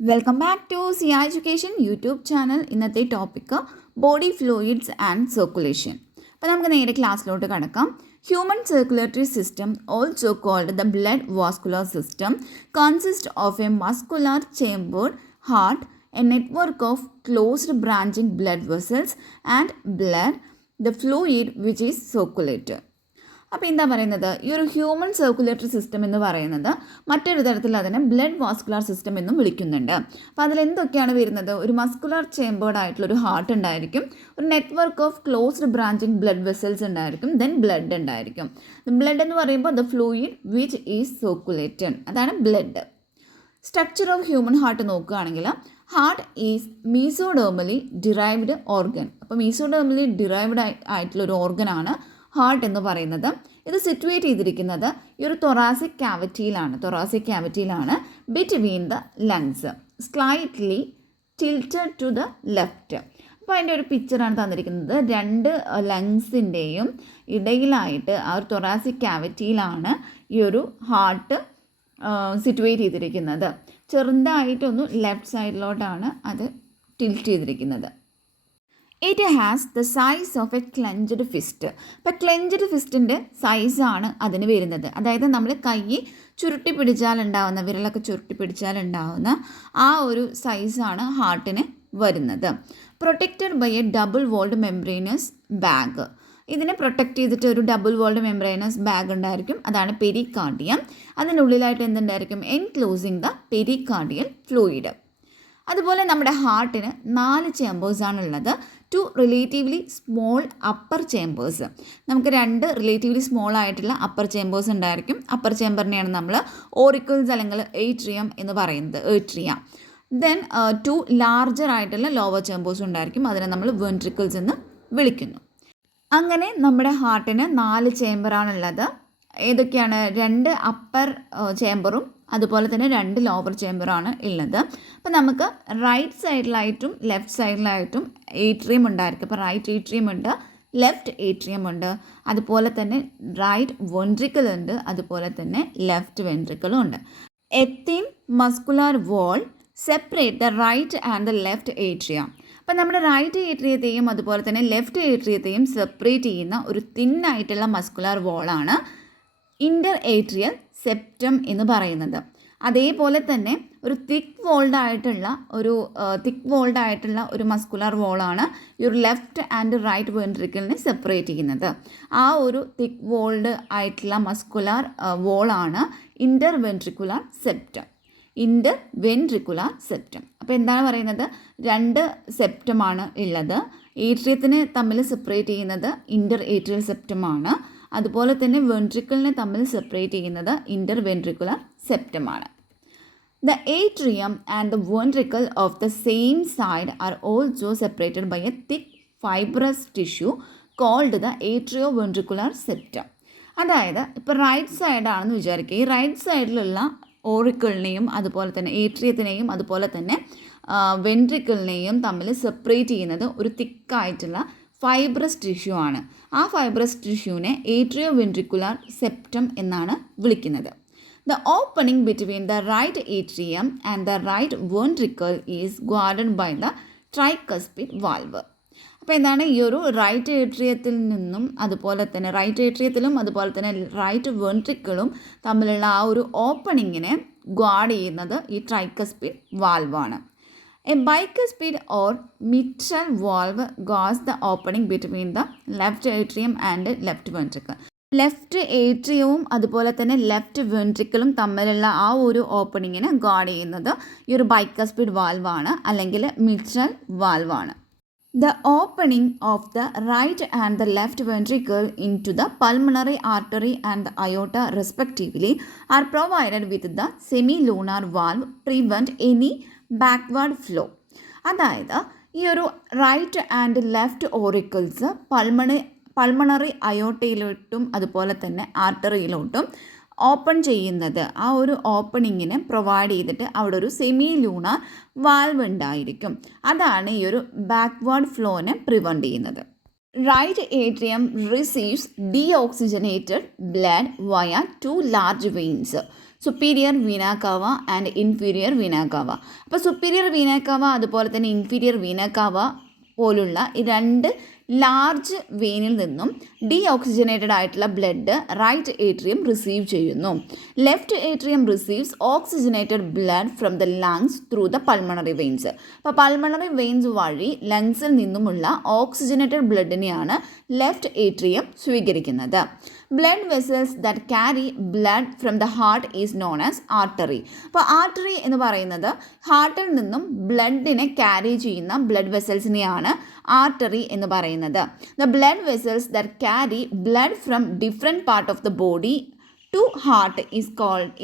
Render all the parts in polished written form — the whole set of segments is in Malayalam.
Welcome back to Siya education YouTube channel. ഇന്നത്തെ topic body fluids and circulation. അപ്പോൾ നമുക്ക് നേരെ ക്ലാസ്സിലോട്ട് കടക്കാം. Human circulatory system, also called the blood vascular system, consist of a muscular chamber, heart, a network of closed branching blood vessels and blood, the fluid which is circulated. അപ്പോൾ എന്താ പറയുന്നത്, ഈ ഒരു ഹ്യൂമൻ സർക്കുലേറ്ററി സിസ്റ്റം എന്ന് പറയുന്നത് മറ്റൊരു തരത്തിൽ അതിനെ ബ്ലഡ് വാസ്കുലർ സിസ്റ്റം എന്നും വിളിക്കുന്നുണ്ട്. അപ്പോൾ അതിലെന്തൊക്കെയാണ് വരുന്നത്? ഒരു മസ്കുലർ ചേമ്പേർഡ് ആയിട്ടുള്ള ഒരു ഹാർട്ട് ഉണ്ടായിരിക്കും, ഒരു network of closed branching blood vessels ഉണ്ടായിരിക്കും, ദെൻ ബ്ലഡ് ഉണ്ടായിരിക്കും. ബ്ലഡ് എന്ന് പറയുമ്പോൾ the fluid which is circulated, അതാണ് blood. Structure of human heart നോക്കുകയാണെങ്കിൽ heart is mesodermally derived organ. അപ്പോൾ മീസോഡേർമലി ഡിറൈവ്ഡ് ആയിട്ടുള്ള ഒരു ഓർഗനാണ് ഹാർട്ട് എന്ന് പറയുന്നത്. ഇത് സിറ്റുവേറ്റ് ചെയ്തിരിക്കുന്നത് ഈ ഒരു തൊറാസിക് ക്യാവിറ്റിയിലാണ് between the lungs, slightly tilted to the left. അപ്പോൾ അതിൻ്റെ ഒരു പിക്ചറാണ് തന്നിരിക്കുന്നത്. രണ്ട് ലങ്സിൻ്റെയും ഇടയിലായിട്ട് ആ ഒരു തൊറാസിക് ക്യാവിറ്റിയിലാണ് ഈ ഒരു ഹാർട്ട് സിറ്റുവേറ്റ് ചെയ്തിരിക്കുന്നത്. ചെറുതായിട്ടൊന്ന് ലെഫ്റ്റ് സൈഡിലോട്ടാണ് അത് ടിൽറ്റ് ചെയ്തിരിക്കുന്നത്. It has the size of a clenched fist. അപ്പോൾ ക്ലെഞ്ച്ഡ് ഫിസ്റ്റിൻ്റെ സൈസാണ് അതിന് വരുന്നത്. അതായത് നമ്മൾ കൈ ചുരുട്ടി പിടിച്ചാലുണ്ടാവുന്ന, വിരലൊക്കെ ചുരുട്ടി പിടിച്ചാലുണ്ടാവുന്ന ആ ഒരു സൈസാണ് ഹാർട്ടിന് വരുന്നത്. Protected by a double walled membranous bag. ഇതിനെ പ്രൊട്ടക്റ്റ് ചെയ്തിട്ട് ഒരു ഡബിൾ വോൾഡ് മെംബ്രെയിനസ് ബാഗ് ഉണ്ടായിരിക്കും, അതാണ് പെരികാർഡിയം. അതിനുള്ളിലായിട്ട് എന്തുണ്ടായിരിക്കും? Enclosing the pericardial fluid. അതുപോലെ നമ്മുടെ ഹാർട്ടിന് 4 ചേമ്പേഴ്സാണുള്ളത്. 2 റിലേറ്റീവ്ലി സ്മോൾ അപ്പർ ചേമ്പേഴ്സ്. നമുക്ക് 2 റിലേറ്റീവ്ലി സ്മോൾ ആയിട്ടുള്ള അപ്പർ ചേമ്പേഴ്സ് ഉണ്ടായിരിക്കും. അപ്പർ ചേമ്പറിനെയാണ് നമ്മൾ ഓറിക്കിൾസ് അല്ലെങ്കിൽ ഏട്രിയം എന്ന് പറയുന്നത്, ഏട്രിയ. ദെൻ 2 ലാർജർ ആയിട്ടുള്ള ലോവർ ചേമ്പേഴ്സ് ഉണ്ടായിരിക്കും, അതിനെ നമ്മൾ വെൻട്രിക്കിൾസ് എന്ന് വിളിക്കുന്നു. അങ്ങനെ നമ്മുടെ ഹാർട്ടിന് 4 ചേമ്പറാണുള്ളത്. ഏതൊക്കെയാണ്? 2 അപ്പർ ചേമ്പറും അതുപോലെ തന്നെ 2 ലോവർ ചേമ്പറാണ് ഉള്ളത്. അപ്പോൾ നമുക്ക് റൈറ്റ് സൈഡിലായിട്ടും ലെഫ്റ്റ് സൈഡിലായിട്ടും ഏട്രിയം ഉണ്ടായിരിക്കും. അപ്പോൾ റൈറ്റ് ഏട്രിയം ഉണ്ട്, ലെഫ്റ്റ് ഏട്രിയം ഉണ്ട്, അതുപോലെ തന്നെ റൈറ്റ് വെൻട്രിക്കിൾ ഉണ്ട്, അതുപോലെ തന്നെ ലെഫ്റ്റ് വെൻട്രിക്കിളും ഉണ്ട്. A thin muscular wall separate the right and the left atria. അപ്പോൾ നമ്മുടെ റൈറ്റ് ഏട്രിയത്തെയും അതുപോലെ തന്നെ ലെഫ്റ്റ് ഏട്രിയത്തെയും സെപ്പറേറ്റ് ചെയ്യുന്ന ഒരു തിന്നായിട്ടുള്ള മസ്കുലർ വോളാണ് ഇൻ്റർ ഏട്രിയൽ സെപ്റ്റം എന്ന് പറയുന്നത്. അതേപോലെ തന്നെ ഒരു തിക്ക് വോൾഡ് ആയിട്ടുള്ള ഒരു മസ്കുലർ വോളാണ് ഈ ഒരു ലെഫ്റ്റ് ആൻഡ് റൈറ്റ് വെൻട്രിക്കിളിനെ സെപ്പറേറ്റ് ചെയ്യുന്നത്. ആ ഒരു തിക്ക് വോൾഡ് ആയിട്ടുള്ള മസ്കുലർ വോളാണ് ഇൻ്റർ വെൻട്രിക്കുലർ സെപ്റ്റം. അപ്പോൾ എന്താണ് പറയുന്നത്? 2 സെപ്റ്റമാണ് ഉള്ളത്. ഏട്രിയത്തിനെ തമ്മിൽ സെപ്പറേറ്റ് ചെയ്യുന്നത് ഇൻ്റർ ഏട്രിയൽ സെപ്റ്റമാണ്, അതുപോലെ തന്നെ വെൻട്രിക്കിളിനെ തമ്മിൽ സെപ്പറേറ്റ് ചെയ്യുന്നത് ഇൻ്റർ വെൻട്രിക്കുലർ സെപ്റ്റമാണ്. The atrium and the ventricle of the same side are also separated by a thick fibrous tissue called the atrio ventricular septum. അതായത് ഇപ്പോൾ റൈറ്റ് സൈഡാണെന്ന് വിചാരിക്കുക. ഈ റൈറ്റ് സൈഡിലുള്ള ഓറിക്കിളിനെയും അതുപോലെ തന്നെ ഏട്രിയത്തിനെയും അതുപോലെ തന്നെ വെൻട്രിക്കിളിനെയും തമ്മിൽ സെപ്പറേറ്റ് ചെയ്യുന്നത് ഒരു തിക്കായിട്ടുള്ള ഫൈബ്രസ് ടിഷ്യൂ ആണ്. ആ ഫൈബ്രസ് ടിഷ്യൂവിനെ ഏട്രിയോ വെൻട്രിക്കുലർ സെപ്റ്റം എന്നാണ് വിളിക്കുന്നത്. The opening between the right atrium and the right ventricle is guarded by the tricuspid valve. അപ്പോൾ എന്താണ്, ഈ ഒരു റൈറ്റ് ഏട്രിയത്തിലും അതുപോലെ തന്നെ റൈറ്റ് വെൻട്രിക്കിളും തമ്മിലുള്ള ആ ഒരു ഓപ്പണിങ്ങിനെ ഗാർഡ് ചെയ്യുന്നത് ഈ tricuspid വാൽവാണ്. A bicuspid or mitral valve guards the opening between the left atrium and left ventricle. Left ഏട്രിയവും അതുപോലെ തന്നെ ലെഫ്റ്റ് വെൻട്രിക്കിളും തമ്മിലുള്ള ആ ഒരു ഓപ്പണിങ്ങിനെ ഗാർഡ് ചെയ്യുന്നത് ഈ ഒരു ബൈക്കസ്പിഡ് വാൽവാണ് അല്ലെങ്കിൽ mitral വാൽവാണ്. The opening of the right and the left ventricle into the pulmonary artery and the aorta respectively are provided with the semilunar valve prevent any backward flow. അതായത് ഈ ഒരു right and left auricles pulmonary അയോട്ടയിലോട്ടും അതുപോലെ തന്നെ ആർട്ടറിയിലോട്ടും ഓപ്പൺ ചെയ്യുന്നത്, ആ ഒരു ഓപ്പണിങ്ങിനെ പ്രൊവൈഡ് ചെയ്തിട്ട് അവിടെ ഒരു സെമി ലൂണാർ വാൽവ് ഉണ്ടായിരിക്കും. അതാണ് ഈ ഒരു ബാക്ക്വേർഡ് ഫ്ലോനെ പ്രിവെൻറ്റ് ചെയ്യുന്നത്. Right atrium receives deoxygenated blood via 2 large veins superior vena cava and inferior vena cava. അപ്പോൾ സുപ്പീരിയർ വീന കാവ അതുപോലെ തന്നെ ഇൻഫീരിയർ വീന കാവ പോലുള്ള ഈ രണ്ട് ലാർജ് വെയിനിൽ നിന്നും ഡീഓക്സിജനേറ്റഡ് ആയിട്ടുള്ള ബ്ലഡ് റൈറ്റ് ഏട്രിയം റിസീവ് ചെയ്യുന്നു. Left atrium receives oxygenated blood from the lungs through the pulmonary veins. അപ്പോൾ പൾമണറി വെയിൻസ് വഴി ലങ്സിൽ നിന്നുമുള്ള ഓക്സിജനേറ്റഡ് ബ്ലഡിനെയാണ് ലെഫ്റ്റ് ഏട്രിയം സ്വീകരിക്കുന്നത്. Blood vessels that carry blood from the heart is known as artery. അപ്പോൾ ആർട്ടറി എന്ന് പറയുന്നത് ഹാർട്ടിൽ നിന്നും ബ്ലഡിനെ ക്യാരി ചെയ്യുന്ന ബ്ലഡ് വെസൽസിനെയാണ് ആർട്ടറി എന്ന് പറയുന്നത്. The blood vessels that carry blood from different part of the body to heart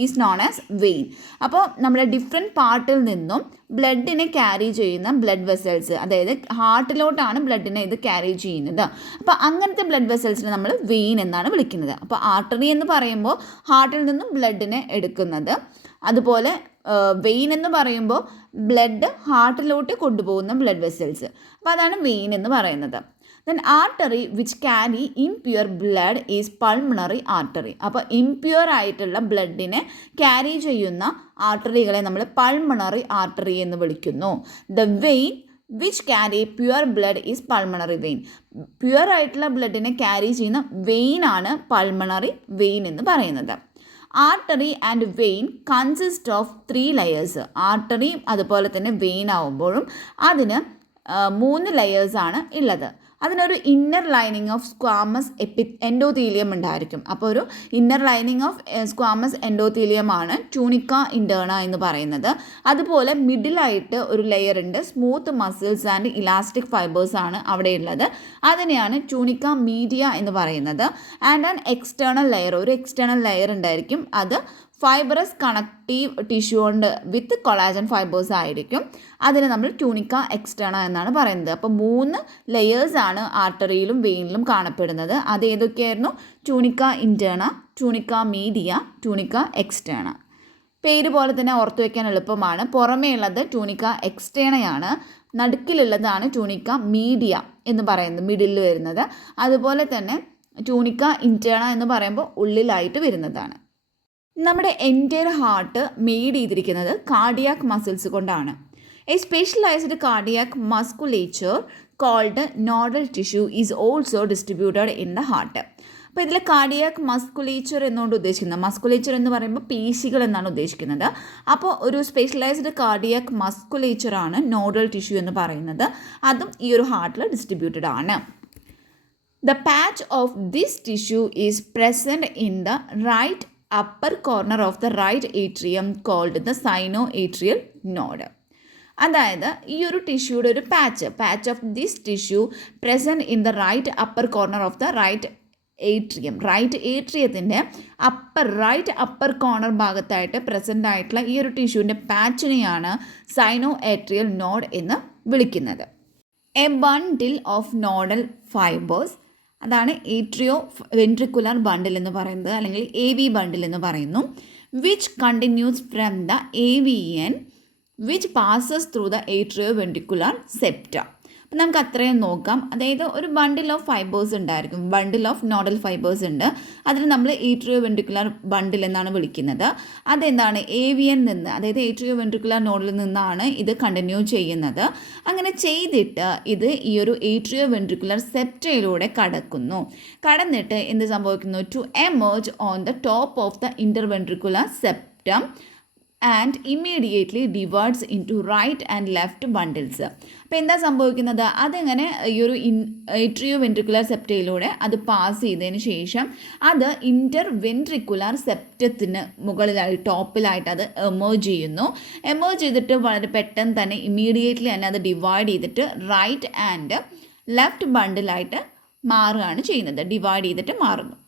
is known as vein. അപ്പോൾ നമ്മുടെ ഡിഫറെൻറ്റ് പാർട്ടിൽ നിന്നും ബ്ലഡിനെ ക്യാരി ചെയ്യുന്ന ബ്ലഡ് വെസൽസ്, അതായത് ഹാർട്ടിലോട്ടാണ് ബ്ലഡിനെ ഇത് ക്യാരി ചെയ്യുന്നത്. അപ്പോൾ അങ്ങനത്തെ ബ്ലഡ് വെസൽസിനെ നമ്മൾ വെയിൻ എന്നാണ് വിളിക്കുന്നത്. അപ്പോൾ ആർട്ടറി എന്ന് പറയുമ്പോൾ ഹാർട്ടിൽ നിന്നും ബ്ലഡിനെ എടുക്കുന്നത്, അതുപോലെ വെയിൻ എന്ന് പറയുമ്പോൾ ബ്ലഡ് ഹാർട്ടിലോട്ട് കൊണ്ടുപോകുന്ന ബ്ലഡ് വെസൽസ്. അപ്പോൾ അതാണ് വെയിൻ എന്ന് പറയുന്നത്. Then artery which carry impure blood is pulmonary artery. അപ്പോൾ ഇംപ്യൂർ ആയിട്ടുള്ള ബ്ലഡിനെ ക്യാരി ചെയ്യുന്ന ആർട്ടറികളെ നമ്മൾ പൾമണറി ആർട്ടറി എന്ന് വിളിക്കുന്നു. The vein which carry pure blood is pulmonary vein. Pure ആയിട്ടുള്ള ബ്ലഡിനെ ക്യാരി ചെയ്യുന്ന വെയിനാണ് പൾമണറി വെയിൻ എന്ന് പറയുന്നത്. Artery and vein consist of 3 layers. ആർട്ടറിയും അതുപോലെ തന്നെ വെയിൻ ആവുമ്പോഴും അതിന് 3 ലെയേഴ്സാണ് ഉള്ളത്. അതിനൊരു inner lining of squamous endothelium ഉണ്ടായിരിക്കും. അപ്പോൾ ഒരു inner lining of squamous endothelium ആണ് ട്യൂണിക്ക ഇൻറ്റേർണ എന്ന് പറയുന്നത്. അതുപോലെ മിഡിലായിട്ട് ഒരു ലെയർ ഉണ്ട്, smooth muscles and elastic fibres ആണ് അവിടെയുള്ളത്. അതിനെയാണ് ട്യൂണിക്ക മീഡിയ എന്ന് പറയുന്നത്. ആൻഡ് ആൻ എക്സ്റ്റേണൽ ലെയർ, ഒരു എക്സ്റ്റേണൽ ലെയർ ഉണ്ടായിരിക്കും, അത് ഫൈബറസ് കണക്റ്റീവ് ടിഷ്യൂ കൊണ്ട് വിത്ത് കൊളാജൻ ഫൈബേഴ്സ് ആയിരിക്കും. അതിന് നമ്മൾ ട്യൂണിക്ക എക്സ്റ്റേണ എന്നാണ് പറയുന്നത്. അപ്പോൾ 3 ലെയേഴ്സാണ് ആർട്ടറിയിലും വെയിനിലും കാണപ്പെടുന്നത്. അത് ഏതൊക്കെയായിരുന്നു? Tunica interna, tunica media, tunica externa. പേര് പോലെ തന്നെ ഓർത്തു വയ്ക്കാൻ എളുപ്പമാണ്. പുറമേ ഉള്ളത് ട്യൂണിക്ക എക്സ്റ്റേണയാണ്, നടുക്കിലുള്ളതാണ് ട്യൂണിക്ക മീഡിയ എന്ന് പറയുന്നത്, മിഡിൽ വരുന്നത്. അതുപോലെ തന്നെ ട്യൂണിക്ക ഇൻറ്റേർണ എന്ന് പറയുമ്പോൾ ഉള്ളിലായിട്ട് വരുന്നതാണ്. നമ്മുടെ എൻറ്റയർ ഹാർട്ട് മെയ്ഡ് ചെയ്തിരിക്കുന്നത് കാർഡിയാക് മസിൽസ് കൊണ്ടാണ്. A specialised cardiac musculature called nodal tissue is also distributed in the heart. അപ്പോൾ ഇതിൽ കാർഡിയാക് മസ്കുലേച്ചർ എന്നുകൊണ്ട് ഉദ്ദേശിക്കുന്നത്, മസ്കുലേച്ചർ എന്ന് പറയുമ്പോൾ പേശികൾ എന്നാണ് ഉദ്ദേശിക്കുന്നത്. അപ്പോൾ ഒരു സ്പെഷ്യലൈസ്ഡ് കാർഡിയാക് മസ്കുലേച്ചറാണ് നോഡൽ ടിഷ്യൂ എന്ന് പറയുന്നത്. അതും ഈ ഒരു ഹാർട്ടിൽ ഡിസ്ട്രിബ്യൂട്ടഡ് ആണ്. The patch of this tissue is present in the right upper corner of the right atrium called the sinoatrial node. അതായത് ഈ ഒരു ടിഷ്യൂയുടെ ഒരു patch of this tissue present in the right upper corner of the right atrium. Right ഏട്രിയത്തിൻ്റെ റൈറ്റ് അപ്പർ കോർണർ ഭാഗത്തായിട്ട് പ്രസൻ്റ് ആയിട്ടുള്ള ഈ ഒരു ടിഷ്യൂവിൻ്റെ പാച്ചിനെയാണ് സൈനോആട്രിയൽ നോഡ് എന്ന് വിളിക്കുന്നത്. A bundle of nodal fibres, അതാണ് ഏട്രിയോ വെൻട്രിക്കുലർ ബണ്ടിൽ എന്ന് പറയുന്നത്, അല്ലെങ്കിൽ AV ബണ്ടിൽ എന്ന് പറയുന്നു. Which continues from the AVN which passes through the atrio ventricular septa. അപ്പം നമുക്ക് അത്രയും നോക്കാം. അതായത് ഒരു ബണ്ടിൽ ഓഫ് ഫൈബേഴ്സ് ഉണ്ടായിരിക്കും, ബണ്ടിൽ ഓഫ് നോഡൽ ഫൈബേഴ്സ് ഉണ്ട്. അതിന് നമ്മൾ ഏട്രിയോ വെൻട്രിക്കുലർ ബണ്ടിൽ എന്നാണ് വിളിക്കുന്നത്. അതെന്താണ്? AVN നിന്ന്, അതായത് ഏട്രിയോ വെൻട്രിക്കുലർ നോഡിൽ നിന്നാണ് ഇത് കണ്ടിന്യൂ ചെയ്യുന്നത്. അങ്ങനെ ചെയ്തിട്ട് ഇത് ഈ ഒരു ഏട്രിയോ വെൻട്രിക്കുലർ സെപ്റ്റയിലൂടെ കടന്നിട്ട് എന്ത് സംഭവിക്കുന്നു? To emerge on the top of the interventricular septum and immediately divides into right and left bundles. അപ്പോൾ എന്താ സംഭവിക്കുന്നത്? അതിങ്ങനെ ഈ ഒരു ഏട്രിയോ വെൻട്രിക്കുലർ സെപ്റ്റയിലൂടെ അത് പാസ് ചെയ്തതിന് ശേഷം അത് ഇൻ്റർവെൻട്രിക്കുലർ സെപ്റ്റത്തിന് മുകളിലായി ടോപ്പിലായിട്ട് അത് എമേർജ് ചെയ്യുന്നു. എമേർജ് ചെയ്തിട്ട് വളരെ പെട്ടെന്ന് തന്നെ ഇമ്മീഡിയറ്റ്ലി തന്നെ അത് ഡിവൈഡ് ചെയ്തിട്ട് റൈറ്റ് ആൻഡ് ലെഫ്റ്റ് ബണ്ടിലായിട്ട് മാറുകയാണ് ചെയ്യുന്നത്, ഡിവൈഡ് ചെയ്തിട്ട് മാറുന്നു.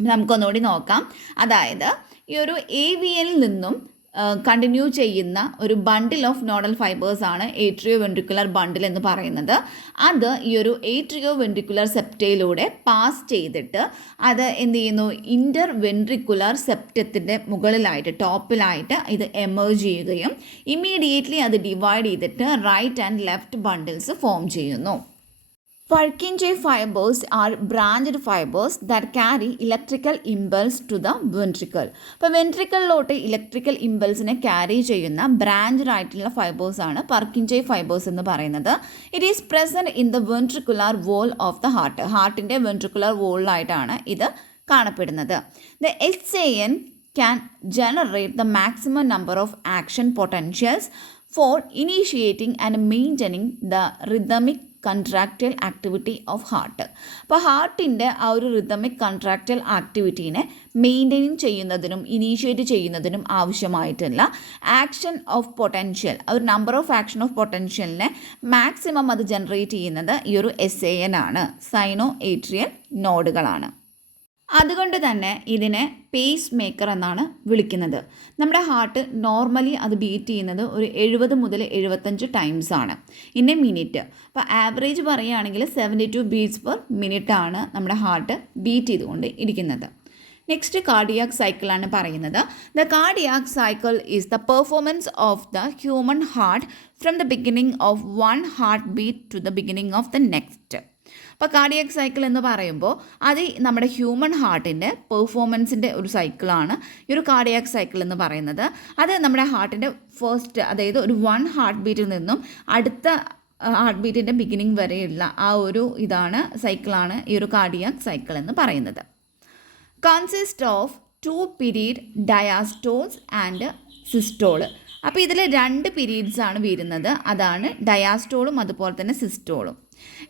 നമുക്കൊന്നുകൂടി നോക്കാം. അതായത് ഈ ഒരു AVNൽ നിന്നും കണ്ടിന്യൂ ചെയ്യുന്ന ഒരു ബണ്ടിൽ ഓഫ് നോഡൽ ഫൈബേഴ്സ് ആണ് ഏട്രിയോ വെൻട്രിക്കുലർ ബണ്ടിൽ എന്ന് പറയുന്നത്. അത് ഈ ഒരു ഏട്രിയോ വെൻട്രിക്കുലർ സെപ്റ്റയിലൂടെ പാസ് ചെയ്തിട്ട് അത് എന്ത് ചെയ്യുന്നു? ഇൻ്റർ വെൻട്രിക്കുലർ സെപ്റ്റത്തിൻ്റെ മുകളിലായിട്ട് ടോപ്പിലായിട്ട് ഇത് എമേർജ് ചെയ്യുകയും ഇമ്മീഡിയറ്റ്ലി അത് ഡിവൈഡ് ചെയ്തിട്ട് right and left bundles form ചെയ്യുന്നു. Purkinje fibers are branched fibers that carry electrical impulse to the ventricle. അപ്പോൾ വെൻട്രിക്കിളിലോട്ട് ഇലക്ട്രിക്കൽ ഇമ്പൾസിനെ ക്യാരി ചെയ്യുന്ന ബ്രാഞ്ച്ഡ് ആയിട്ടുള്ള ഫൈബേഴ്സാണ് പർക്കിൻജെ ഫൈബേഴ്സ് എന്ന് പറയുന്നത്. It is present in the ventricular wall of the heart. ഹാർട്ടിൻ്റെ വെൻട്രിക്കുലർ വോളിലായിട്ടാണ് ഇത് കാണപ്പെടുന്നത്. ദ SAN can generate the maximum number of action potentials for initiating and maintaining the rhythmic contractile activity of heart. അപ്പോൾ ഹാർട്ടിൻ്റെ ആ ഒരു റിതമിക് കൺട്രാക്റ്റൽ ആക്ടിവിറ്റീനെ മെയിൻറ്റെയിൻ ചെയ്യുന്നതിനും ഇനീഷ്യേറ്റ് ചെയ്യുന്നതിനും ആവശ്യമായിട്ടുള്ള ആക്ഷൻ ഓഫ് പൊട്ടൻഷ്യൽ, ഒരു നമ്പർ ഓഫ് ആക്ഷൻ ഓഫ് പൊട്ടൻഷ്യലിനെ മാക്സിമം അത് ജനറേറ്റ് ചെയ്യുന്നത് ഈ ഒരു SAN ആണ്, സൈനോ ഏട്രിയൽ നോഡുകളാണ്. അതുകൊണ്ട് തന്നെ ഇതിനെ പേസ് മേക്കർ എന്നാണ് വിളിക്കുന്നത്. നമ്മുടെ ഹാർട്ട് നോർമലി അത് ബീറ്റ് ചെയ്യുന്നത് ഒരു 70 മുതൽ 75 ടൈംസ് ആണ് ഇൻ എ മിനിറ്റ്. അപ്പോൾ ആവറേജ് പറയുകയാണെങ്കിൽ 72 ബീറ്റ്സ് പെർ മിനിറ്റ് ആണ് നമ്മുടെ ഹാർട്ട് ബീറ്റ് ചെയ്തുകൊണ്ട് ഇരിക്കുന്നത്. നെക്സ്റ്റ് കാർഡിയാക് സൈക്കിളാണ് പറയുന്നത്. The cardiac cycle is the performance of the human heart from the beginning of one heart beat to the beginning of the next. അപ്പോൾ കാർഡിയാക് സൈക്കിൾ എന്ന് പറയുമ്പോൾ അത് നമ്മുടെ ഹ്യൂമൻ ഹാർട്ടിൻ്റെ പെർഫോമൻസിൻ്റെ ഒരു സൈക്കിളാണ് ഈ ഒരു കാർഡിയാക് സൈക്കിൾ എന്ന് പറയുന്നത്. അത് നമ്മുടെ ഹാർട്ടിൻ്റെ ഫസ്റ്റ്, അതായത് ഒരു 1 ഹാർട്ട് ബീറ്റിൽ നിന്നും അടുത്ത ഹാർട്ട് ബീറ്റിൻ്റെ ബിഗിനിങ് വരെയുള്ള ആ ഒരു സൈക്കിളാണ് ഈ ഒരു കാർഡിയാക് സൈക്കിൾ എന്ന് പറയുന്നത്. Consist of 2 period diastoles and systole. അപ്പോൾ ഇതിൽ 2 പീരീഡ്സ് ആണ് വരുന്നത്. അതാണ് ഡയാസ്റ്റോളും അതുപോലെ തന്നെ സിസ്റ്റോളും.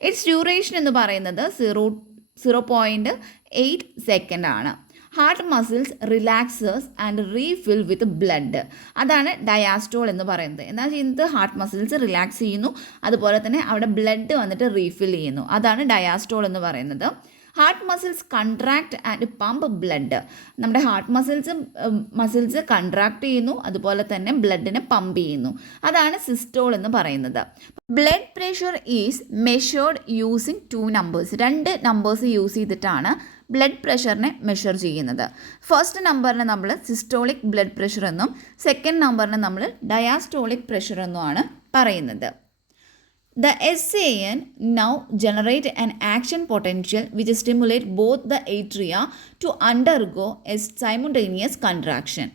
ഇറ്റ്സ് ഡ്യൂറേഷൻ എന്ന് പറയുന്നത് 0.8 സെക്കൻഡ് ആണ്. Heart muscles relaxers and refill with blood. അതാണ് ഡയാസ്റ്റോൾ എന്ന് പറയുന്നത്. എന്താ ചെയ്യുന്നത്? ഹാർട്ട് മസിൽസ് റിലാക്സ് ചെയ്യുന്നു, അതുപോലെ തന്നെ അവിടെ ബ്ലഡ് വന്നിട്ട് റീഫിൽ ചെയ്യുന്നു. അതാണ് ഡയാസ്റ്റോൾ എന്ന് പറയുന്നത്. Heart muscles contract and pump blood. നമ്മുടെ ഹാർട്ട് മസിൽസ് കൺട്രാക്ട് ചെയ്യുന്നു, അതുപോലെ തന്നെ ബ്ലഡിനെ പമ്പ് ചെയ്യുന്നു. അതാണ് സിസ്റ്റോൾ എന്ന് പറയുന്നത്. Blood pressure is measured using 2 numbers. 2 numbers use ചെയ്തിട്ടാണ് ബ്ലഡ് പ്രഷറിനെ മെഷർ ചെയ്യുന്നത്. ഫസ്റ്റ് നമ്പറിനെ നമ്മൾ സിസ്റ്റോളിക് ബ്ലഡ് പ്രഷർ എന്നും സെക്കൻഡ് നമ്പറിനെ നമ്മൾ ഡയാസ്റ്റോളിക് പ്രഷർ എന്നുമാണ് പറയുന്നത്. The SAN now generate an action potential which stimulate both the atria to undergo a simultaneous contraction.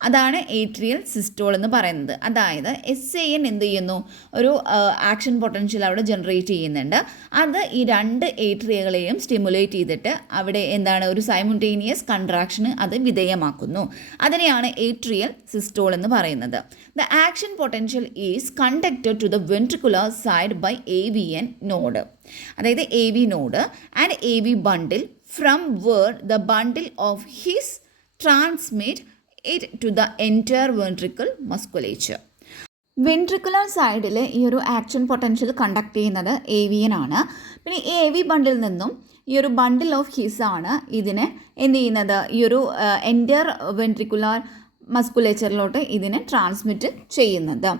അതാണ് ഏട്രിയൽ സിസ്റ്റോൾ എന്ന് പറയുന്നത്. അതായത് SAN എന്ത് ചെയ്യുന്നു? ഒരു ആക്ഷൻ പൊട്ടൻഷ്യൽ അവിടെ ജനറേറ്റ് ചെയ്യുന്നുണ്ട്. അത് ഈ 2 ഏട്രിയകളെയും സ്റ്റിമുലേറ്റ് ചെയ്തിട്ട് അവിടെ ഒരു സൈമുൾട്ടേനിയസ് കൺട്രാക്ഷന് അത് വിധേയമാക്കുന്നു. അതിനെയാണ് ഏട്രിയൽ സിസ്റ്റോൾ എന്ന് പറയുന്നത്. The action potential is conducted to the ventricular side by AVN node, അതായത് AV node and AV bundle from where the bundle of His transmit it to the entire ventricle musculature. Ventricular സൈഡിൽ ഈ ഒരു ആക്ഷൻ പൊട്ടൻഷ്യൽ കണ്ടക്ട് ചെയ്യുന്നത് AVN ആണ്. പിന്നെ ഈ AV ബണ്ടിൽ നിന്നും ഈ ഒരു ബണ്ടിൽ ഓഫ് ഹിസ് ആണ് ഇതിനെ എന്ത് ചെയ്യുന്നത്? ഈ ഒരു എൻറ്റയർ വെൻട്രിക്കുലർ മസ്കുലേച്ചറിലോട്ട് ഇതിനെ ട്രാൻസ്മിറ്റ് ചെയ്യുന്നത്.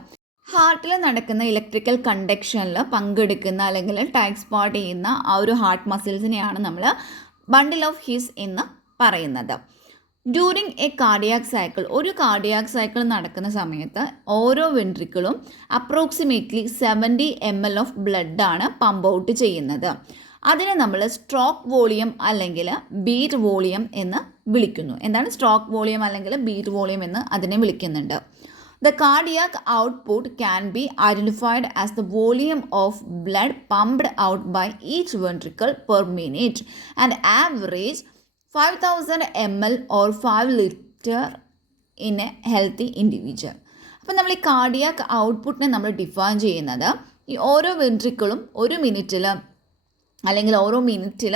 ഹാർട്ടിൽ നടക്കുന്ന ഇലക്ട്രിക്കൽ കണ്ടക്ഷനിൽ പങ്കെടുക്കുന്ന അല്ലെങ്കിൽ ടേക്സ് പാർട്ട് ചെയ്യുന്ന ആ ഒരു ഹാർട്ട് മസിൽസിനെയാണ് നമ്മൾ ബണ്ടിൽ ഓഫ് ഹിസ് എന്ന് പറയുന്നത്. ഡ്യൂറിങ് എ കാർഡിയാക് സൈക്കിൾ, ഒരു കാർഡിയാക് സൈക്കിൾ നടക്കുന്ന സമയത്ത് ഓരോ വെൻട്രിക്കിളും അപ്രോക്സിമേറ്റ്ലി 70 ml ഓഫ് ബ്ലഡാണ് പമ്പ് ഔട്ട് ചെയ്യുന്നത്. അതിനെ നമ്മൾ സ്ട്രോക്ക് വോളിയം അല്ലെങ്കിൽ ബീറ്റ് വോളിയം എന്ന് വിളിക്കുന്നു. എന്താണ് സ്ട്രോക്ക് വോളിയം അല്ലെങ്കിൽ ബീറ്റ് വോളിയം എന്ന് അതിനെ വിളിക്കുന്നുണ്ട്. The cardiac output can be identified as the volume of blood pumped out by each ventricle per minute and average 5000 ml or 5 liter in a healthy individual. അപ്പോൾ നമ്മൾ ഈ കാർഡിയാക് ഔട്ട്പുട്ടിനെ നമ്മൾ ഡിഫൈൻ ചെയ്യുന്നത് ഈ ഓരോ വെൻട്രിക്കിളും ഒരു മിനിറ്റിൽ അല്ലെങ്കിൽ ഓരോ മിനിറ്റിൽ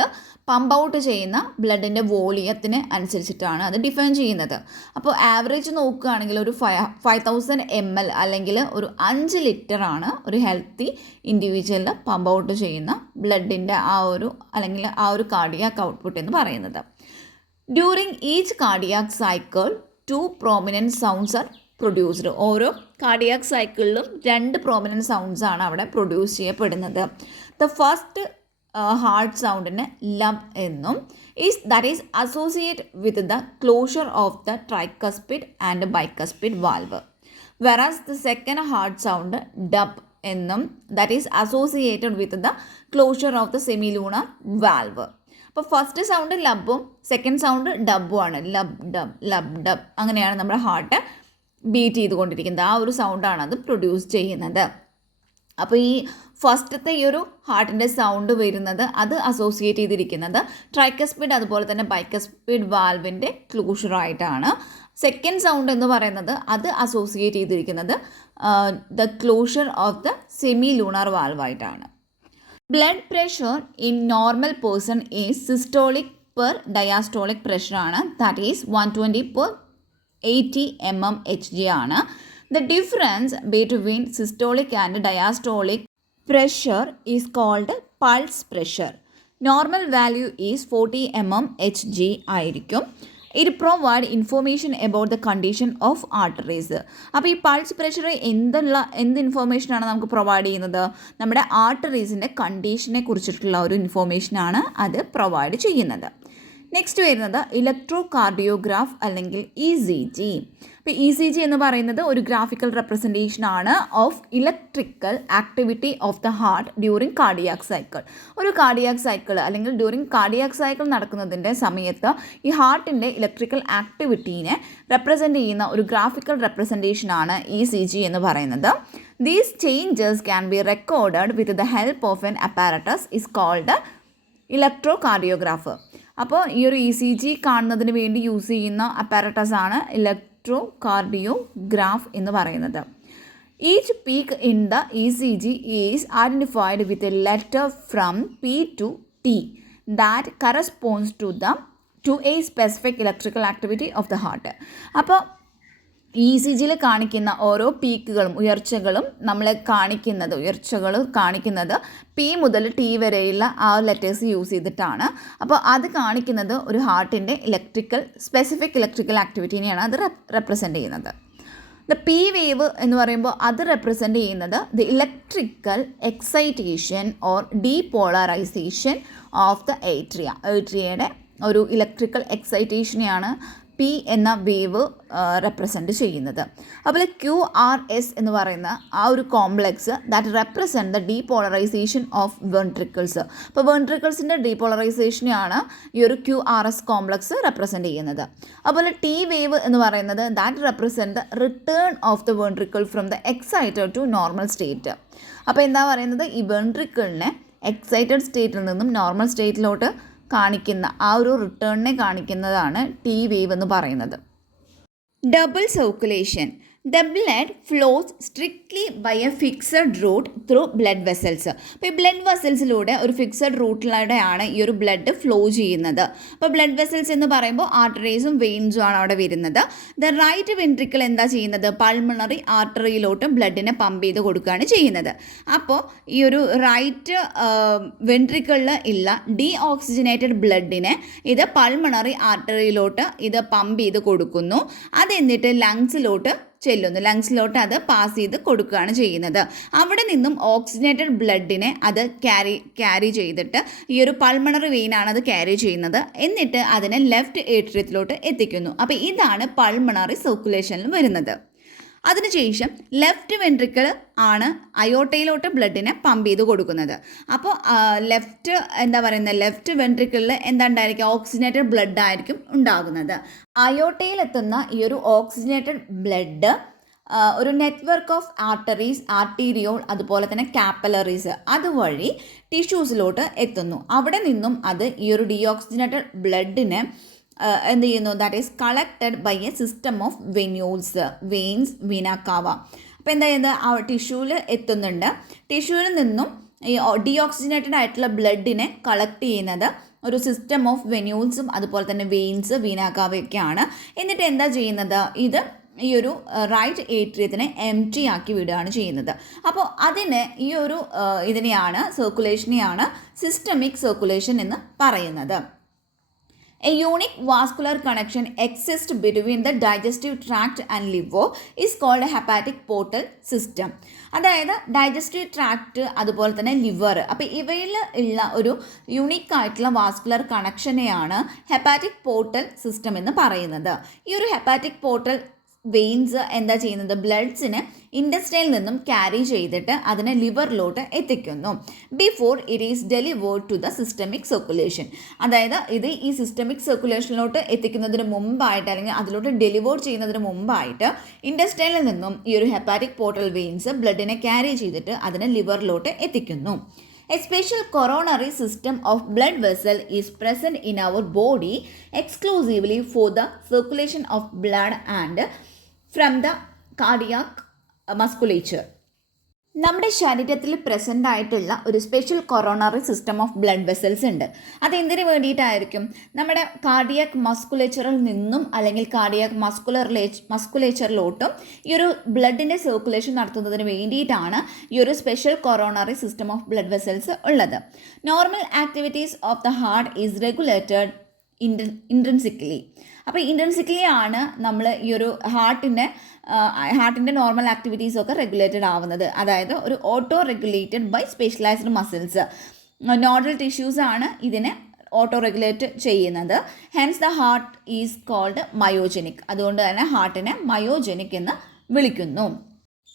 പമ്പ് ഔട്ട് ചെയ്യുന്ന ബ്ലഡിൻ്റെ വോളിയത്തിന് അനുസരിച്ചിട്ടാണ് അത് ഡിഫൈൻ ചെയ്യുന്നത്. അപ്പോൾ ആവറേജ് നോക്കുകയാണെങ്കിൽ ഒരു 5000 ml അല്ലെങ്കിൽ ഒരു 5 ലിറ്ററാണ് ഒരു ഹെൽത്തി ഇൻഡിവിജ്വലിൽ പമ്പ് ഔട്ട് ചെയ്യുന്ന ബ്ലഡിൻ്റെ അല്ലെങ്കിൽ ആ ഒരു കാർഡിയാക് ഔട്ട്പുട്ട് എന്ന് പറയുന്നത്. During each cardiac cycle 2 prominent sounds are produced. ഓരോ കാർഡിയാക് സൈക്കിളിലും 2 prominent സൗണ്ട്സ് ആണ് അവിടെ പ്രൊഡ്യൂസ് ചെയ്യപ്പെടുന്നത്. ദ ഫസ്റ്റ് ഹാർട്ട് സൗണ്ടിന് ലബ് എന്നും that is associate with the closure of the tricuspid and bicuspid valve. Whereas the second heart sound dub എന്നും that is associated with the closure of the semi lunar valve. അപ്പോൾ ഫസ്റ്റ് സൗണ്ട് ലബും സെക്കൻഡ് സൗണ്ട് ഡബും ആണ്. ലബ് ഡബ് ലബ് ഡബ് അങ്ങനെയാണ് നമ്മുടെ ഹാർട്ട് ബീറ്റ് ചെയ്തുകൊണ്ടിരിക്കുന്നത്. ആ ഒരു സൗണ്ടാണ് അത് പ്രൊഡ്യൂസ് ചെയ്യുന്നത്. അപ്പോൾ ഈ ഫസ്റ്റത്തെ ഈ ഒരു ഹാർട്ടിൻ്റെ സൗണ്ട് വരുന്നത് അത് അസോസിയേറ്റ് ചെയ്തിരിക്കുന്നത് ട്രൈക്കസ്പിഡ് അതുപോലെ തന്നെ ബൈക്കസ്പിഡ് വാൽവിൻ്റെ ക്ലോഷറായിട്ടാണ്. സെക്കൻഡ് സൗണ്ട് എന്ന് പറയുന്നത് അത് അസോസിയേറ്റ് ചെയ്തിരിക്കുന്നത് the closure of the semi lunar വാൽവായിട്ടാണ്. Blood pressure in normal person is systolic per diastolic പ്രഷറാണ്. ദാറ്റ് ഈസ് 120/80 mmHg ആണ്. The difference between systolic and diastolic pressure is called pulse pressure. Normal value is 40 mmHg ആയിരിക്കും. It provide information about the condition of arteries. അപ്പോൾ ഈ പൾസ് പ്രഷർ എന്ത് ഇൻഫോർമേഷനാണ് നമുക്ക് പ്രൊവൈഡ് ചെയ്യുന്നത്? നമ്മുടെ ആർട്ടറീസിൻ്റെ കണ്ടീഷനെ കുറിച്ചിട്ടുള്ള ഒരു ഇൻഫോർമേഷനാണ് അത് പ്രൊവൈഡ് ചെയ്യുന്നത്. നെക്സ്റ്റ് വരുന്നത് ഇലക്ട്രോ കാർഡിയോഗ്രാഫ് അല്ലെങ്കിൽ ECG. അപ്പോൾ ECG എന്ന് പറയുന്നത് ഒരു ഗ്രാഫിക്കൽ റെപ്രസെൻറ്റേഷനാണ് of electrical activity of the heart during cardiac cycle. ഒരു കാർഡിയാക് സൈക്കിൾ അല്ലെങ്കിൽ ഡ്യൂറിങ് കാർഡിയാക് സൈക്കിൾ നടക്കുന്നതിൻ്റെ സമയത്ത് ഈ ഹാർട്ടിൻ്റെ ഇലക്ട്രിക്കൽ ആക്ടിവിറ്റീനെ റെപ്രസെൻറ്റ് ചെയ്യുന്ന ഒരു ഗ്രാഫിക്കൽ റെപ്രസെൻറ്റേഷനാണ് ECG എന്ന് പറയുന്നത്. These changes can be recorded with the help of an apparatus is called electrocardiograph. അപ്പോൾ ഈ ഒരു ECG കാണുന്നതിന് വേണ്ടി യൂസ് ചെയ്യുന്ന അപ്പാരറ്റസ് ആണ് ഇലക്ട്രോ കാർഡിയോഗ്രാഫ് എന്ന് പറയുന്നത്. Each peak in the ECG is identified with a letter from P to T that corresponds to a specific electrical activity of the heart. അപ്പോൾ ECGയിൽ കാണിക്കുന്ന ഓരോ പീക്കുകളും ഉയർച്ചകൾ കാണിക്കുന്നത് P മുതൽ T വരെയുള്ള ആ ലെറ്റേഴ്സ് യൂസ് ചെയ്തിട്ടാണ്. അപ്പോൾ അത് കാണിക്കുന്നത് ഒരു ഹാർട്ടിൻ്റെ സ്പെസിഫിക് ഇലക്ട്രിക്കൽ ആക്ടിവിറ്റീനെയാണ് അത് റെപ്രസെൻ്റ് ചെയ്യുന്നത്. ദ P വേവ് എന്ന് പറയുമ്പോൾ അത് റെപ്രസെൻ്റ് ചെയ്യുന്നത് the electrical excitation or depolarization of the ഏട്രിയയുടെ ഒരു ഇലക്ട്രിക്കൽ എക്സൈറ്റേഷനെയാണ് P എന്ന വേവ് റെപ്രസെൻറ്റ് ചെയ്യുന്നത്. അതുപോലെ QRS എന്ന് പറയുന്ന ആ ഒരു complex that represent the depolarization of ventricles. അപ്പോൾ വെൻട്രിക്കിൾസിൻ്റെ ഡീപോളറൈസേഷനെയാണ് ഈ ഒരു QRS കോംപ്ലക്സ് റെപ്രസെൻറ്റ് ചെയ്യുന്നത്. അതുപോലെ T വേവ് എന്ന് പറയുന്നത് that represent the return of the ventricle from the excited to normal state. അപ്പോൾ എന്താ പറയുന്നത്, ഈ വെൻട്രിക്കിളിനെ എക്സൈറ്റഡ് സ്റ്റേറ്റിൽ നിന്നും നോർമൽ സ്റ്റേറ്റിലോട്ട് കാണിക്കുന്ന ആ ഒരു റിട്ടേണിനെ കാണിക്കുന്നതാണ് T വേവ് എന്ന് പറയുന്നത്. Double circulation. The blood flows strictly by a fixed route through blood vessels. അപ്പോൾ ഈ ബ്ലഡ് വെസൽസിലൂടെ ഒരു ഫിക്സഡ് റൂട്ടിലൂടെയാണ് ഈ ഒരു ബ്ലഡ് ഫ്ലോ ചെയ്യുന്നത്. അപ്പോൾ ബ്ലഡ് വെസൽസ് എന്ന് പറയുമ്പോൾ ആർട്ടറീസും വെയിൻസും ആണ് അവിടെ വരുന്നത്. ദ റൈറ്റ് വെൻട്രിക്കിൾ എന്താ ചെയ്യുന്നത്, പൾമണറി ആർട്ടറിയിലോട്ട് ബ്ലഡിനെ പമ്പ് ചെയ്ത് കൊടുക്കുകയാണ് ചെയ്യുന്നത്. അപ്പോൾ ഈ ഒരു റൈറ്റ് വെൻട്രിക്കിളിൽ ഉള്ള ഡീഓക്സിജനേറ്റഡ് ബ്ലഡിനെ ഇത് പൾമണറി ആർട്ടറിയിലോട്ട് ഇത് പമ്പ് ചെയ്ത് കൊടുക്കുന്നു. അതെന്നിട്ട് ലങ്സിലോട്ട് അത് പാസ് ചെയ്ത് കൊടുക്കുകയാണ് ചെയ്യുന്നത്. അവിടെ നിന്നും ഓക്സിജനേറ്റഡ് ബ്ലഡിനെ അത് ക്യാരി ചെയ്തിട്ട് ഈ ഒരു പൾമണറി വെയിനാണ് അത് ക്യാരി ചെയ്യുന്നത്. എന്നിട്ട് അതിനെ ലെഫ്റ്റ് ഏട്രിയത്തിലോട്ട് എത്തിക്കുന്നു. അപ്പോൾ ഇതാണ് പൾമണറി സർക്കുലേഷനിൽ വരുന്നത്. അതിനുശേഷം ലെഫ്റ്റ് വെൻട്രിക്കിൾ ആണ് അയോട്ടയിലോട്ട് ബ്ലഡിനെ പമ്പ് ചെയ്ത് കൊടുക്കുന്നത്. അപ്പോൾ ലെഫ്റ്റ് വെൻട്രിക്കിളിൽ എന്താ ഉണ്ടായിരിക്കുക, ഓക്സിജനേറ്റഡ് ബ്ലഡ് ആയിരിക്കും ഉണ്ടാകുന്നത്. അയോട്ടയിലെത്തുന്ന ഈ ഒരു ഓക്സിജനേറ്റഡ് ബ്ലഡ് ഒരു നെറ്റ്വർക്ക് ഓഫ് ആർട്ടീരിയോൾ അതുപോലെ തന്നെ കാപ്പലറീസ് അതുവഴി ടിഷ്യൂസിലോട്ട് എത്തുന്നു. അവിടെ നിന്നും അത് ഈ ഒരു ഡീഓക്സിജനേറ്റഡ് ബ്ലഡിനെ എന്ത് ചെയ്യുന്നു, that is collected by a system of veins vena cava. അപ്പോൾ എന്താ ചെയ്യുന്നത്, ആ ടിഷ്യൂവിൽ എത്തുന്നുണ്ട്. ടിഷ്യൂവിൽ നിന്നും ഈ ഡീഓക്സിജനേറ്റഡ് ആയിട്ടുള്ള ബ്ലഡിനെ കളക്ട് ചെയ്യുന്നത് ഒരു സിസ്റ്റം ഓഫ് വെന്യൂൾസും അതുപോലെ തന്നെ വെയിൻസ് വീനാക്കാവയൊക്കെയാണ്. എന്നിട്ട് എന്താ ചെയ്യുന്നത്, ഇത് ഈ ഒരു റൈറ്റ് ഏട്രിയത്തിനെ എംപ്റ്റി ആക്കി വിടുകയാണ് ചെയ്യുന്നത്. അപ്പോൾ ഈ ഒരു സർക്കുലേഷനെയാണ് സിസ്റ്റമിക് സർക്കുലേഷൻ എന്ന് പറയുന്നത്. A unique vascular connection exists between the digestive tract and liver is called a hepatic portal system. അതായത് ഡൈജസ്റ്റീവ് ട്രാക്ട് അതുപോലെ തന്നെ ലിവർ, അപ്പോൾ ഇവയിൽ ഉള്ള ഒരു യുണീക്ക് ആയിട്ടുള്ള വാസ്കുലർ കണക്ഷനെയാണ് ഹെപ്പാറ്റിക് പോർട്ടൽ സിസ്റ്റം എന്ന് പറയുന്നത്. ഈ ഒരു ഹെപ്പാറ്റിക് പോർട്ടൽ വെയിൻസ് എന്താ ചെയ്യുന്നത്, ബ്ലഡ്സിനെ ഇൻറ്റസ്റ്റൈനിൽ നിന്നും ക്യാരി ചെയ്തിട്ട് അതിനെ ലിവറിലോട്ട് എത്തിക്കുന്നു before it is delivered to the systemic circulation. അതായത് ഇത് ഈ സിസ്റ്റമിക് സർക്കുലേഷനിലോട്ട് എത്തിക്കുന്നതിന് മുമ്പായിട്ട് അല്ലെങ്കിൽ അതിലോട്ട് ഡെലിവേർഡ് ചെയ്യുന്നതിന് മുമ്പായിട്ട് ഇൻറ്റസ്റ്റൈനിൽ നിന്നും ഈ ഒരു ഹെപ്പാറ്റിക് പോർട്ടൽ വെയിൻസ് ബ്ലഡിനെ ക്യാരി ചെയ്തിട്ട് അതിനെ ലിവറിലോട്ട് എത്തിക്കുന്നു. A special coronary system of blood vessel is present in our body exclusively for the circulation of blood and from the cardiac musculature. നമ്മുടെ ശരീരത്തിൽ പ്രസൻ്റ് ആയിട്ടുള്ള ഒരു special coronary system of blood vessels ഉണ്ട്. അതെന്തിനു വേണ്ടിയിട്ടായിരിക്കും? നമ്മുടെ കാർഡിയാക് മസ്കുലേച്ചറിൽ നിന്നും അല്ലെങ്കിൽ കാർഡിയാക് മസ്കുലേച്ചറിലോട്ടും ഈ ഒരു ബ്ലഡിൻ്റെ സർക്കുലേഷൻ നടത്തുന്നതിന് വേണ്ടിയിട്ടാണ് ഈ ഒരു special coronary system of blood vessels ഉള്ളത്. Normal activities of the heart is regulated intrinsically. അപ്പോൾ ഇൻട്രിൻസിക്കലി ആണ് നമ്മൾ ഈ ഒരു ഹാർട്ടിൻ്റെ നോർമൽ ആക്ടിവിറ്റീസൊക്കെ റെഗുലേറ്റഡ് ആവുന്നത്. അതായത് ഒരു auto regulated by specialized muscles, nodal tissues ആണ് ഇതിനെ ഓട്ടോ റെഗുലേറ്റ് ചെയ്യുന്നത്. Hence the heart is called myogenic. അതുകൊണ്ട് തന്നെ ഹാർട്ടിനെ മയോജനിക് എന്ന് വിളിക്കുന്നു.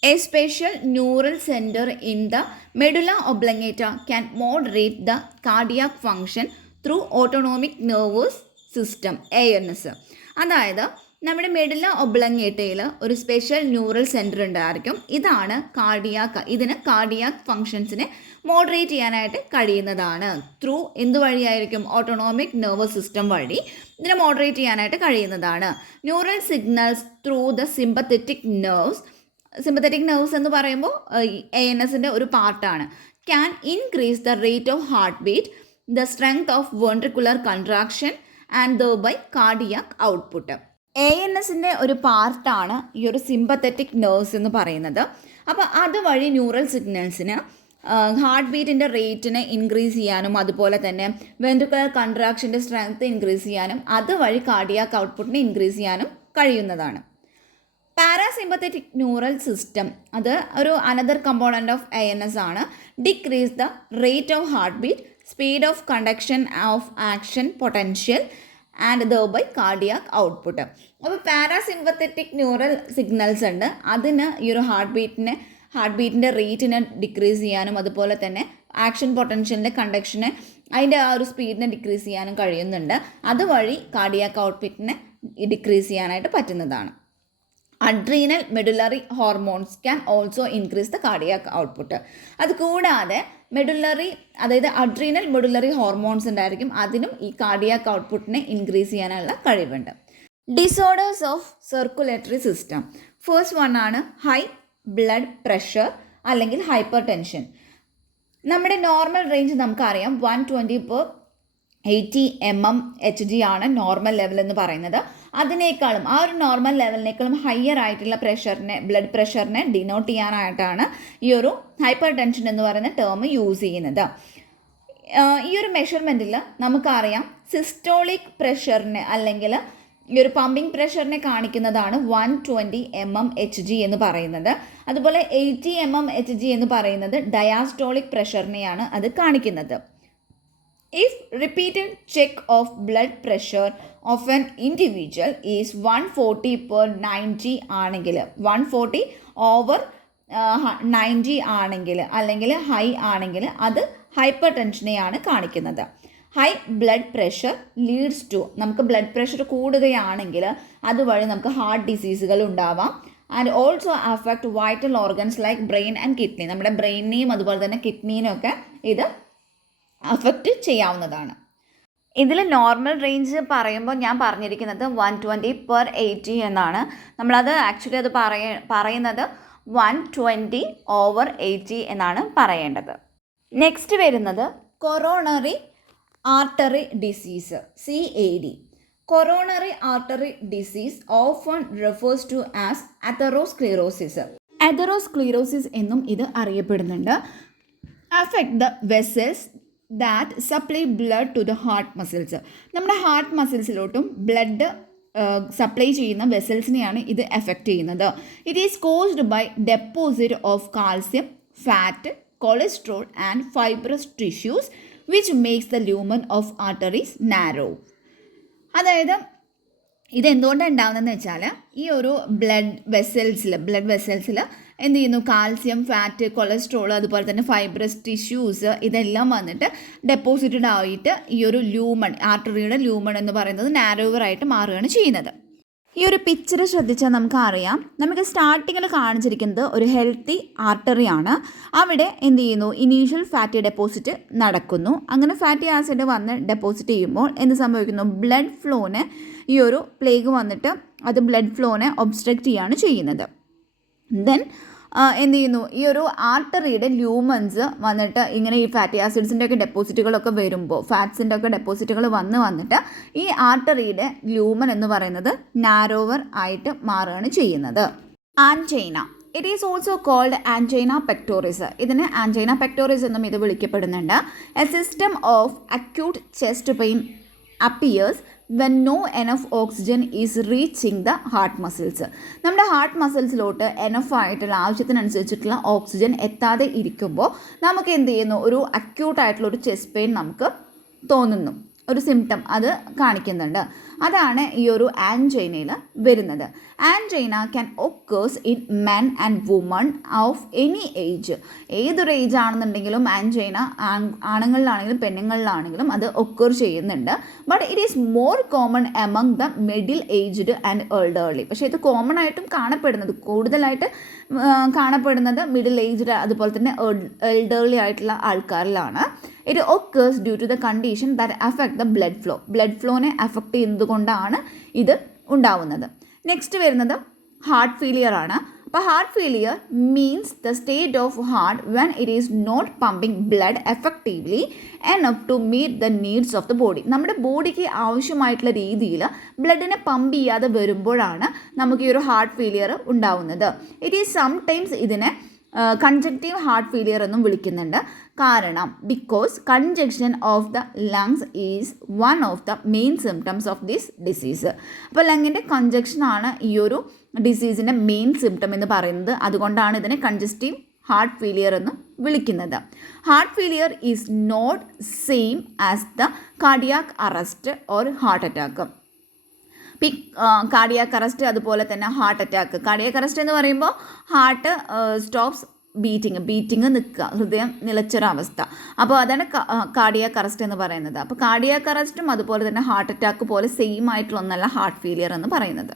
A special neural center in the medulla oblongata can moderate the cardiac function through autonomic nervous system ANS. അതായത് നമ്മുടെ മെഡുല ഒബ്ലങ്ങേറ്റയിൽ ഒരു സ്പെഷ്യൽ ന്യൂറൽ സെൻറ്റർ ഉണ്ടായിരിക്കും. ഇതിന് കാർഡിയാക് ഫങ്ഷൻസിനെ മോഡറേറ്റ് ചെയ്യാനായിട്ട് കഴിയുന്നതാണ്. ത്രൂ എന്തുവഴിയായിരിക്കും? ഓട്ടോണോമിക് നെർവസ് സിസ്റ്റം വഴി ഇതിനെ മോഡറേറ്റ് ചെയ്യാനായിട്ട് കഴിയുന്നതാണ്. Neural signals through the sympathetic nerves എന്ന് പറയുമ്പോൾ ANSൻ്റെ ഒരു പാർട്ടാണ്. Can increase the rate of heart beat, the strength of ventricular contraction and thereby cardiac output. ANSൻ്റെ ഒരു പാർട്ടാണ് ഈ ഒരു സിമ്പത്തറ്റിക് നെർവ്സ് എന്ന് പറയുന്നത്. അപ്പോൾ അതുവഴി ന്യൂറൽ സിഗ്നൽസിന് ഹാർട്ട് ബീറ്റിൻ്റെ റേറ്റിനെ ഇൻക്രീസ് ചെയ്യാനും അതുപോലെ തന്നെ വെൻട്രിക്കുലർ കൺട്രാക്ഷൻ്റെ സ്ട്രെങ്ത് ഇൻക്രീസ് ചെയ്യാനും അതുവഴി കാർഡിയാക് ഔട്ട്പുട്ടിനെ ഇൻക്രീസ് ചെയ്യാനും കഴിയുന്നതാണ്. പാരാസിമ്പത്തറ്റിക് ന്യൂറൽ സിസ്റ്റം അത് ഒരു അനദർ കമ്പോണൻ്റ് ഓഫ് ANS ആണ്. Decrease the rate of heart beat, speed of conduction of action potential and thereby cardiac output. അപ്പോൾ പാരാസിമ്പത്തറ്റിക് ന്യൂറൽ സിഗ്നൽസ് ഉണ്ട്. അതിന് ഈ ഒരു ഹാർട്ട് ബീറ്റിൻ്റെ റേറ്റിനെ ഡിക്രീസ് ചെയ്യാനും അതുപോലെ തന്നെ ആക്ഷൻ പൊട്ടൻഷ്യലിൻ്റെ കണ്ടക്ഷനെ അതിൻ്റെ ആ ഒരു സ്പീഡിനെ ഡിക്രീസ് ചെയ്യാനും കഴിയുന്നുണ്ട്. അതുവഴി കാർഡിയാക് ഔട്ട്പുട്ടിനെ ഡിക്രീസ് ചെയ്യാനായിട്ട് പറ്റുന്നതാണ്. Adrenal medullary hormones can also increase the cardiac output. അതുകൂടാതെ അഡ്രീനൽ മെഡുലറി ഹോർമോൺസ് ഉണ്ടായിരിക്കും. അതിനും ഈ കാർഡിയാക് ഔട്ട്പുട്ടിനെ ഇൻക്രീസ് ചെയ്യാനുള്ള കഴിവുണ്ട്. Disorders of circulatory system. First one ആണ് ഹൈ ബ്ലഡ് പ്രഷർ അല്ലെങ്കിൽ ഹൈപ്പർ ടെൻഷൻ. നമ്മുടെ നോർമൽ റേഞ്ച് നമുക്കറിയാം 120/80 mmHg ആണ് നോർമൽ ലെവൽ എന്ന് പറയുന്നത്. അതിനേക്കാളും ആ ഒരു നോർമൽ ലെവലിനേക്കാളും ഹയർ ആയിട്ടുള്ള ബ്ലഡ് പ്രഷറിനെ ഡിനോട്ട് ചെയ്യാനായിട്ടാണ് ഈ ഒരു ഹൈപ്പർ ടെൻഷൻ എന്ന് പറയുന്ന ടേം യൂസ് ചെയ്യുന്നത്. ഈ ഒരു മെഷർമെൻറ്റിൽ നമുക്കറിയാം സിസ്റ്റോളിക് പ്രഷറിനെ അല്ലെങ്കിൽ ഈ ഒരു പമ്പിംഗ് പ്രഷറിനെ കാണിക്കുന്നതാണ് 120 mmHg എന്ന് പറയുന്നത്. അതുപോലെ 80 mmHg എന്ന് പറയുന്നത് ഡയാസ്റ്റോളിക് പ്രഷറിനെയാണ് അത് കാണിക്കുന്നത്. If repeated check of blood pressure of an individual is 140/90 ആണെങ്കിൽ 140/90 ആണെങ്കിൽ അല്ലെങ്കിൽ ഹൈ ആണെങ്കിൽ അത് ഹൈപ്പർ ടെൻഷനെയാണ് കാണിക്കുന്നത്. High blood pressure leads to നമുക്ക് ബ്ലഡ് പ്രഷർ കൂടുകയാണെങ്കിൽ അതുവഴി നമുക്ക് ഹാർട്ട് ഡിസീസുകൾ ഉണ്ടാവാം. And also affect vital organs like brain and kidney. നമ്മുടെ ബ്രെയിനിനെയും അതുപോലെ തന്നെ കിഡ്നീനെയൊക്കെ ഇത് അഫക്റ്റ് ചെയ്യാവുന്നതാണ്. ഇതിൽ നോർമൽ റേഞ്ച് പറയുമ്പോൾ ഞാൻ പറഞ്ഞിരിക്കുന്നത് 120/80 എന്നാണ്. നമ്മളത് ആക്ച്വലി അത് പറയുന്നത് 120/80 എന്നാണ് പറയേണ്ടത്. നെക്സ്റ്റ് വരുന്നത് coronary artery disease CAD. Coronary artery disease often refers to as atherosclerosis. Atherosclerosis എന്നും ഇത് അറിയപ്പെടുന്നുണ്ട്. Affect the vessels that supply blood to the heart muscles. നമ്മുടെ ഹാർട്ട് മസിൽസിലോട്ടും ബ്ലഡ് സപ്ലൈ ചെയ്യുന്ന വെസൽസിനെയാണ് ഇത് എഫക്റ്റ് ചെയ്യുന്നത്. It is caused by deposit of calcium, fat, cholesterol and fibrous tissues which makes the lumen of arteries narrow. അതായത് ഇതെന്തുകൊണ്ടാണ് ഉണ്ടാകുന്നതെന്ന് വെച്ചാൽ ഈ ഒരു ബ്ലഡ് വെസൽസിൽ എന്ത് ചെയ്യുന്നു, കാൽസ്യം, ഫാറ്റ്, കൊളസ്ട്രോൾ, അതുപോലെ തന്നെ ഫൈബ്രസ് ടിഷ്യൂസ് ഇതെല്ലാം വന്നിട്ട് ഡെപ്പോസിറ്റഡ് ആയിട്ട് ഈ ഒരു ലൂമൺ, ആർട്ടറിയുടെ ലൂമൺ എന്ന് പറയുന്നത് നാരോവറായിട്ട് മാറുകയാണ് ചെയ്യുന്നത്. ഈ ഒരു പിക്ചർ ശ്രദ്ധിച്ചാൽ നമുക്ക് അറിയാം, നമുക്ക് സ്റ്റാർട്ടിങ്ങിൽ കാണിച്ചിരിക്കുന്നത് ഒരു ഹെൽത്തി ആർട്ടറിയാണ്. അവിടെ എന്ത് ചെയ്യുന്നു, ഇനീഷ്യൽ ഫാറ്റി ഡെപ്പോസിറ്റ് നടക്കുന്നു. അങ്ങനെ ഫാറ്റി ആസിഡ് വന്ന് ഡെപ്പോസിറ്റ് ചെയ്യുമ്പോൾ എന്ത് സംഭവിക്കുന്നു, ബ്ലഡ് ഫ്ലോനെ ഈ ഒരു പ്ലേഗ് വന്നിട്ട് അത് ബ്ലഡ് ഫ്ലോനെ ഒബ്സ്ട്രക്റ്റ് ചെയ്യുകയാണ് ചെയ്യുന്നത്. ദെൻ എന്ത് ചെയ്യുന്നു, ഈ ഒരു ആർട്ടറിയുടെ ലൂമൻസ് വന്നിട്ട് ഇങ്ങനെ ഈ ഫാറ്റി ആസിഡ്സിൻ്റെ ഒക്കെ ഡെപ്പോസിറ്റുകളൊക്കെ വരുമ്പോൾ, ഫാറ്റ്സിൻ്റെ ഒക്കെ ഡെപ്പോസിറ്റുകൾ വന്നിട്ട് ഈ ആർട്ടറിയുടെ ലൂമൻ എന്ന് പറയുന്നത് നാരോവർ ആയിട്ട് മാറുകയാണ് ചെയ്യുന്നത്. Angina, it is also called angina pectoris. ഇതിന് ആൻജൈന പെക്ടോറിസ് എന്നും ഇത് വിളിക്കപ്പെടുന്നുണ്ട്. A system of acute chest pain appears when no enough oxygen is reaching the heart muscles. നമ്മുടെ ഹാർട്ട് മസിൽസിലോട്ട് എനഫ് ആയിട്ടുള്ള ആവശ്യത്തിനനുസരിച്ചിട്ടുള്ള ഓക്സിജൻ എത്താതെ ഇരിക്കുമ്പോൾ നമുക്ക് എന്ത് ചെയ്യുന്നു, ഒരു അക്യൂട്ടായിട്ടുള്ള ഒരു ചെസ്റ്റ് പെയിൻ നമുക്ക് തോന്നുന്നു, ഒരു സിംറ്റം അത് കാണിക്കുന്നുണ്ട്. അതാണ് ഈ ഒരു ആൻജൈനയിൽ വരുന്നത്. Angina can occurs in men and woman of any age. ഏതൊരു ഏജ് ആണെന്നുണ്ടെങ്കിലും ആൻജൈന ആണുങ്ങളിലാണെങ്കിലും പെണ്ണുങ്ങളിലാണെങ്കിലും അത് ഒക്കേർ ചെയ്യുന്നുണ്ട്. But it is more common among the middle aged and elderly. പക്ഷേ ഇത് കോമൺ ആയിട്ടും കൂടുതലായിട്ട് കാണപ്പെടുന്നത് മിഡിൽ ഏജ്ഡ് അതുപോലെ തന്നെ എൽഡർലി ആയിട്ടുള്ള ആൾക്കാരിലാണ്. It occurs due to the condition that affect the blood ഫ്ലോനെ അഫക്റ്റ് ചെയ്യുന്നത് കൊണ്ടാണ് ഇത് ഉണ്ടാവുന്നത്. നെക്സ്റ്റ് വരുന്നത് ഹാർട്ട് ഫെയിലിയർ ആണ്. അപ്പോൾ heart failure means the state of heart when it is not pumping blood effectively enough to meet the needs of the body. നമ്മുടെ ബോഡിക്ക് ആവശ്യമായിട്ടുള്ള രീതിയിൽ ബ്ലഡിനെ പമ്പ് ചെയ്യാതെ വരുമ്പോഴാണ് നമുക്ക് ഈ ഒരു ഹാർട്ട് ഫെയിലിയർ ഉണ്ടാവുന്നത്. ഇറ്റ് ഈസ് സംടൈംസ് ഇതിനെ കൺജക്റ്റീവ് ഹാർട്ട് ഫെയിലിയർ എന്നും വിളിക്കുന്നുണ്ട്. കാരണം because congestion of the lungs is one of the main symptoms of this disease. അപ്പോൾ ലങ്ങിൻ്റെ കൺജക്ഷനാണ് ഈ ഒരു ഡിസീസിൻ്റെ മെയിൻ സിംറ്റം എന്ന് പറയുന്നത്. അതുകൊണ്ടാണ് ഇതിനെ കൺജസ്റ്റീവ് ഹാർട്ട് ഫെയിലിയർ എന്ന് വിളിക്കുന്നത്. Heart failure is not same as the cardiac arrest or heart attack. Cardiac arrest അതുപോലെ തന്നെ ഹാർട്ട് അറ്റാക്ക്. കാർഡിയാക് അറസ്റ്റ് എന്ന് പറയുമ്പോൾ ഹാർട്ട് സ്റ്റോപ്സ് ബീറ്റിങ് നിൽക്കുക, ഹൃദയം നിലച്ചൊരവസ്ഥ. അപ്പോൾ അതാണ് കാർഡിയാക് അറസ്റ്റ് എന്ന് പറയുന്നത്. അപ്പോൾ കാർഡിയാക് അറസ്റ്റും അതുപോലെ തന്നെ ഹാർട്ട് അറ്റാക്ക് പോലെ സെയിം ആയിട്ടുള്ള ഒന്നല്ല ഹാർട്ട് ഫെയിലിയർ എന്ന് പറയുന്നത്.